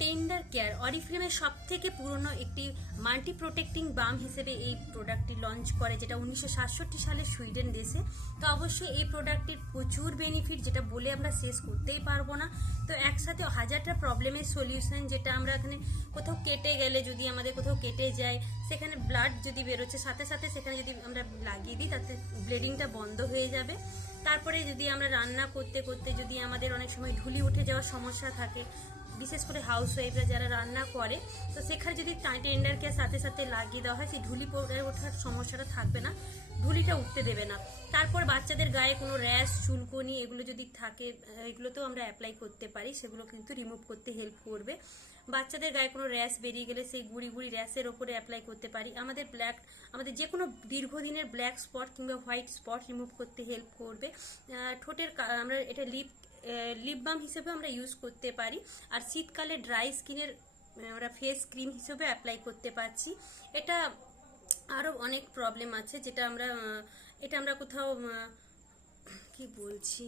Tender care অরিফ্লেমের সব থেকে পুরনো একটি মাল্টি প্রোটেক্টিং বাম হিসেবে এই প্রোডাক্টটি লঞ্চ করে, যেটা 1967 সালে সুইডেন দেশে। তো অবশ্যই এই প্রোডাক্টটির প্রচুর বেনিফিট, যেটা বলে আমরা শেষ করতেই পারবো না। তো একসাথে হাজারটা প্রবলেমের সলিউশন, যেটা আমরা এখানে কোথাও কেটে গেলে, যদি আমাদের কোথাও কেটে যায়, সেখানে ব্লাড যদি বেরোচ্ছে সাথে সাথে সেখানে যদি আমরা লাগিয়ে দিই, তাতে ব্লিডিংটা বন্ধ হয়ে যাবে। তারপরে যদি আমরা রান্না করতে করতে যদি আমাদের অনেক সময় ঢুলি উঠে যাওয়ার সমস্যা থাকে, বিশেষ করে হাউস ওয়াইফরা যারা রান্না করে, তো সেখানে যদি টেন্ডার কেয়ার সাথে সাথে লাগিয়ে দেওয়া হয়, সেই ঢুলি পড়ে ওঠার সমস্যাটা থাকবে না, ঢুলিটা উঠতে দেবে না। তারপর বাচ্চাদের গায়ে কোনো র্যাশ, চুলকনি এগুলো যদি থাকে, এগুলোতেও আমরা অ্যাপ্লাই করতে পারি, সেগুলো কিন্তু রিমুভ করতে হেল্প করবে। বাচ্চাদের গায়ে কোনো র্যাশ বেরিয়ে গেলে সেই গুড়ি গুড়ি র্যাশের ওপরে অ্যাপ্লাই করতে পারি। আমাদের যে কোনো দীর্ঘদিনের ব্ল্যাক স্পট কিংবা হোয়াইট স্পট রিমুভ করতে হেল্প করবে। ঠোঁটের আমরা এটা লিপ বাম হিসেবে আমরা ইউজ করতে পারি। আর শীতকালে ড্রাই স্কিনের আমরা ফেস ক্রিম হিসেবে অ্যাপ্লাই করতে পারছি। এটা আরও অনেক প্রবলেম আছে, যেটা আমরা এটা আমরা কোথাও কি বলছি